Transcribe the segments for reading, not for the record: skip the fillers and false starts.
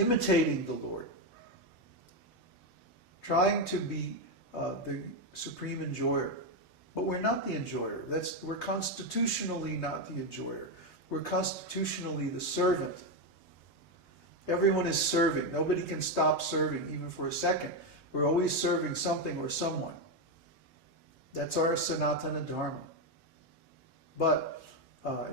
imitating the Lord, trying to be the supreme enjoyer. But we're not the enjoyer. We're constitutionally not the enjoyer. We're constitutionally the servant. Everyone is serving. Nobody can stop serving, even for a second. We're always serving something or someone. That's our Sanatana Dharma. But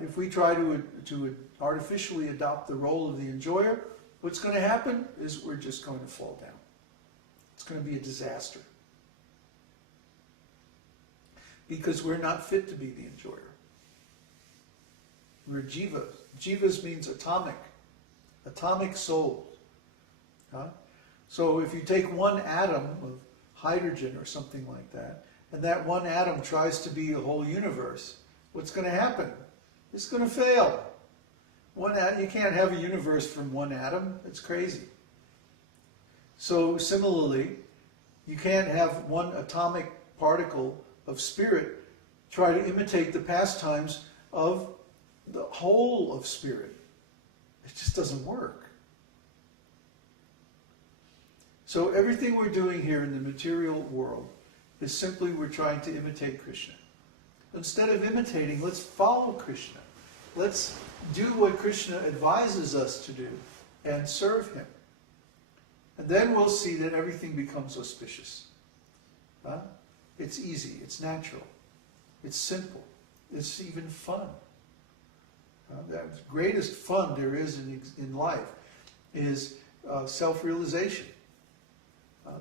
if we try to artificially adopt the role of the enjoyer, what's going to happen is we're just going to fall down. It's going to be a disaster. Because we're not fit to be the enjoyer. We're jivas. Jivas means atomic. Atomic souls. Huh? So if you take one atom of hydrogen or something like that, and that one atom tries to be a whole universe, what's going to happen? It's going to fail. You can't have a universe from one atom. It's crazy. So similarly, you can't have one atomic particle of spirit try to imitate the pastimes of the whole of spirit. It just doesn't work. So everything we're doing here in the material world is simply we're trying to imitate Krishna. Instead of imitating, let's follow Krishna. Let's do what Krishna advises us to do and serve him. And then we'll see that everything becomes auspicious. Huh? It's easy, it's natural, it's simple, it's even fun. The greatest fun there is in life is self-realization.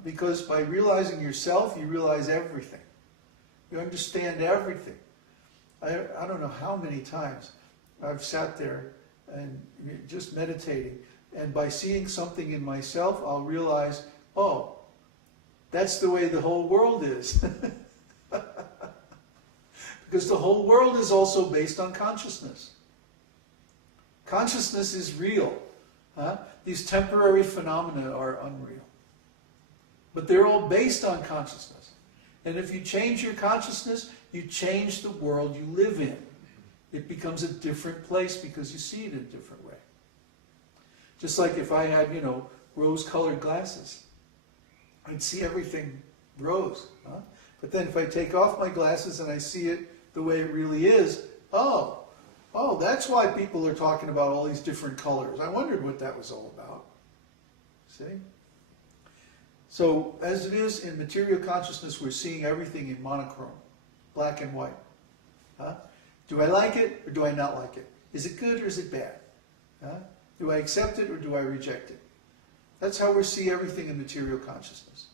Because by realizing yourself, you realize everything. You understand everything. I don't know how many times I've sat there and just meditating, and by seeing something in myself, I'll realize, oh, that's the way the whole world is. Because the whole world is also based on consciousness. Consciousness is real. Huh? These temporary phenomena are unreal. But they're all based on consciousness. And if you change your consciousness, you change the world you live in. It becomes a different place because you see it in a different way. Just like if I had, rose-colored glasses. I'd see everything rose. Huh? But then if I take off my glasses and I see it the way it really is, oh, that's why people are talking about all these different colors. I wondered what that was all about. See? So, as it is in material consciousness, we're seeing everything in monochrome, black and white. Huh? Do I like it or do I not like it? Is it good or is it bad? Huh? Do I accept it or do I reject it? That's how we see everything in material consciousness.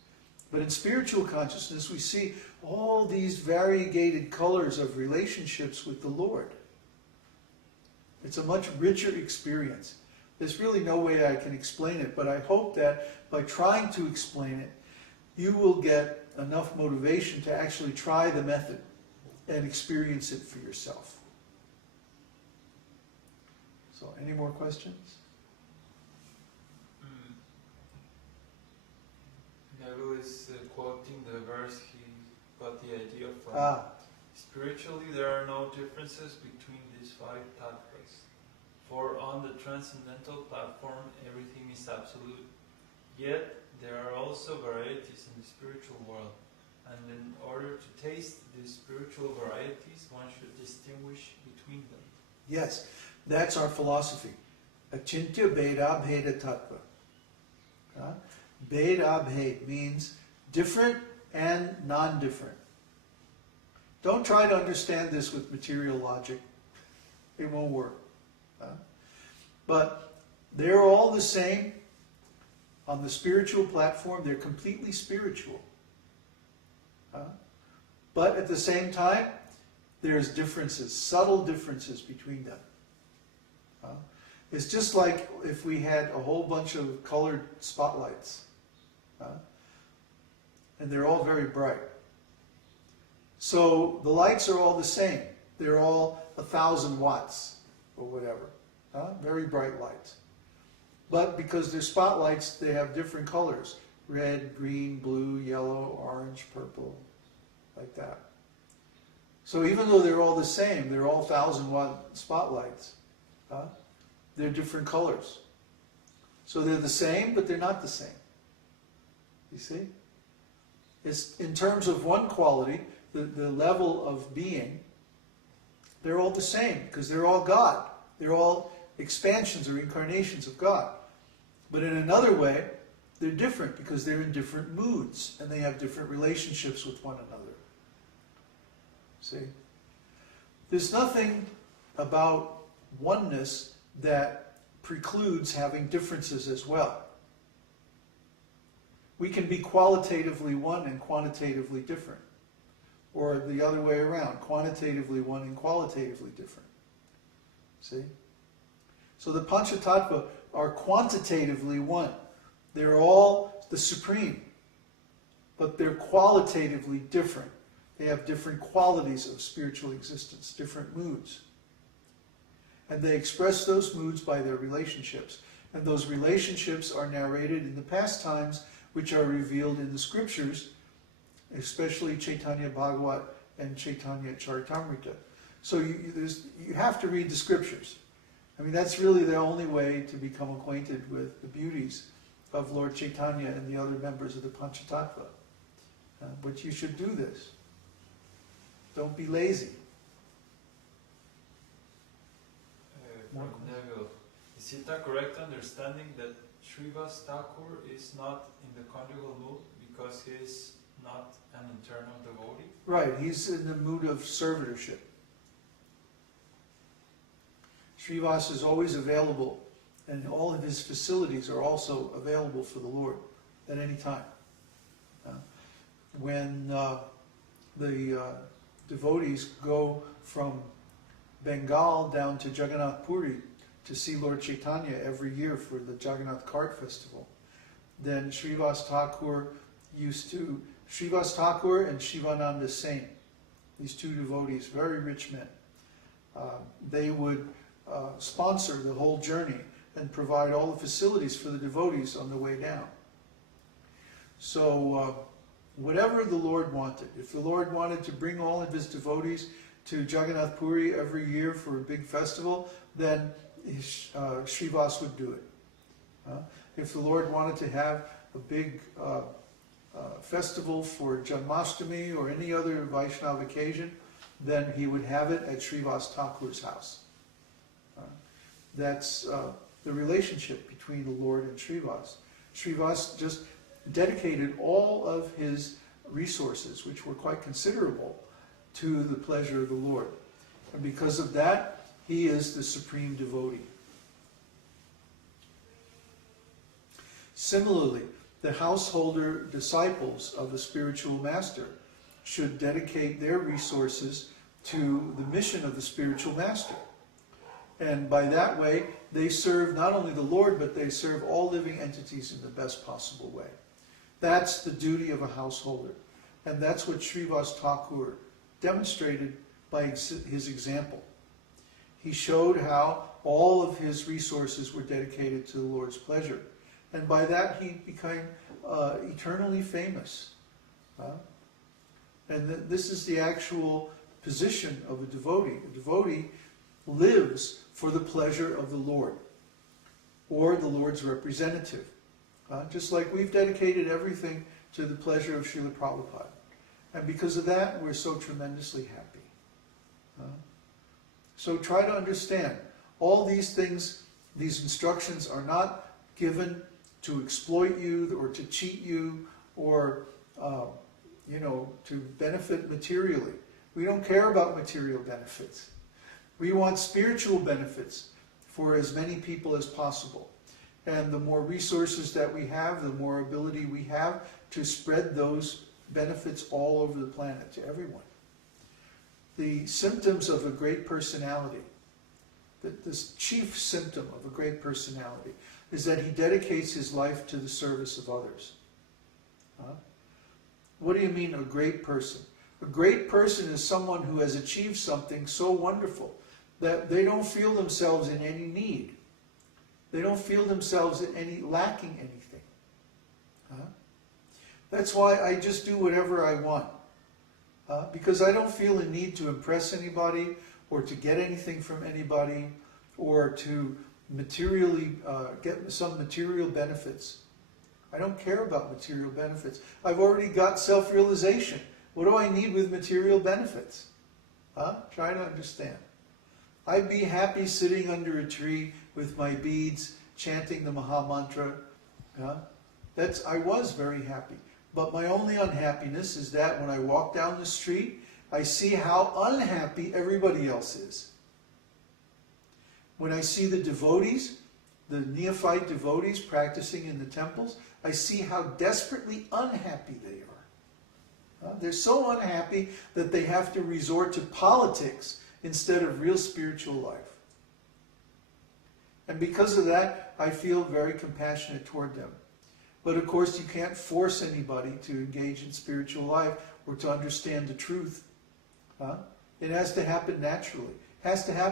But in spiritual consciousness, we see all these variegated colors of relationships with the Lord. It's a much richer experience. There's really no way I can explain it, but I hope that by trying to explain it, you will get enough motivation to actually try the method and experience it for yourself. So, any more questions? Nalu is quoting the verse he got the idea from. Spiritually, there are no differences between these five tattvas. For on the transcendental platform, everything is absolute. Yet, there are also varieties in the spiritual world. And in order to taste these spiritual varieties, one should distinguish between them. Yes, that's our philosophy. Achintya Bheda Bheda Tattva. Bheda Bhed means different and non-different. Don't try to understand this with material logic. It won't work. But they're all the same. On the spiritual platform, they're completely spiritual. But at the same time, there's differences, subtle differences between them. It's just like if we had a whole bunch of colored spotlights. And they're all very bright. So the lights are all the same. They're all 1,000 watts or whatever. Very bright lights. But because they're spotlights, they have different colors. Red, green, blue, yellow, orange, purple, like that. So even though they're all the same, they're all 1,000-watt spotlights, they're different colors. So they're the same, but they're not the same. You see? It's in terms of one quality, the level of being, they're all the same because they're all God. They're all expansions or incarnations of God. But in another way, they're different because they're in different moods and they have different relationships with one another. See? There's nothing about oneness that precludes having differences as well. We can be qualitatively one and quantitatively different. Or the other way around, quantitatively one and qualitatively different. See? So the Pancha-tattva are quantitatively one. They're all the supreme, but they're qualitatively different. They have different qualities of spiritual existence, different moods. And they express those moods by their relationships. And those relationships are narrated in the pastimes which are revealed in the scriptures, especially Chaitanya Bhagavat and Chaitanya-caritāmṛta. So you have to read the scriptures. I mean, that's really the only way to become acquainted with the beauties of Lord Chaitanya and the other members of the Pancha-tattva. But you should do this. Don't be lazy. Neville, is it a correct understanding that Srivas Thakur is not in the conjugal mood because he is not an internal devotee? Right, he's in the mood of servitorship. Srivas is always available, and all of his facilities are also available for the Lord at any time. When the devotees go from Bengal down to Jagannath Puri to see Lord Chaitanya every year for the Jagannath Cart Festival, then Srivas Thakur and Shivananda Sain, these two devotees, very rich men, they would sponsor the whole journey and provide all the facilities for the devotees on the way down. So whatever the Lord wanted, if the Lord wanted to bring all of his devotees to Jagannath Puri every year for a big festival, then Srivas would do it. If the Lord wanted to have a big festival for Janmashtami or any other Vaishnava occasion, then he would have it at Srivas Thakur's house. That's the relationship between the Lord and Srivas. Srivas just dedicated all of his resources, which were quite considerable, to the pleasure of the Lord. And because of that, he is the supreme devotee. Similarly, the householder disciples of the spiritual master should dedicate their resources to the mission of the spiritual master. And by that way, they serve not only the Lord, but they serve all living entities in the best possible way. That's the duty of a householder. And that's what Srivas Thakur demonstrated by his example. He showed how all of his resources were dedicated to the Lord's pleasure. And by that he became eternally famous. And this is the actual position of a devotee. A devotee lives for the pleasure of the Lord, or the Lord's representative. Just like we've dedicated everything to the pleasure of Śrīla Prabhupāda. And because of that, we're so tremendously happy. So try to understand, all these things, these instructions are not given to exploit you or to cheat you or to benefit materially. We don't care about material benefits. We want spiritual benefits for as many people as possible. And the more resources that we have, the more ability we have to spread those benefits all over the planet to everyone. The symptoms of a great personality, this chief symptom of a great personality, is that he dedicates his life to the service of others. What do you mean, a great person? A great person is someone who has achieved something so wonderful that they don't feel themselves in any need. They don't feel themselves in lacking anything. That's why I just do whatever I want. Because I don't feel a need to impress anybody or to get anything from anybody or to materially, get some material benefits. I don't care about material benefits. I've already got self-realization. What do I need with material benefits? Huh? Try to understand. I'd be happy sitting under a tree with my beads, chanting the Maha Mantra. I was very happy. But my only unhappiness is that when I walk down the street, I see how unhappy everybody else is. When I see the devotees, the neophyte devotees practicing in the temples, I see how desperately unhappy they are. They're so unhappy that they have to resort to politics instead of real spiritual life. And because of that, I feel very compassionate toward them. But of course, you can't force anybody to engage in spiritual life or to understand the truth. It has to happen naturally. It has to happen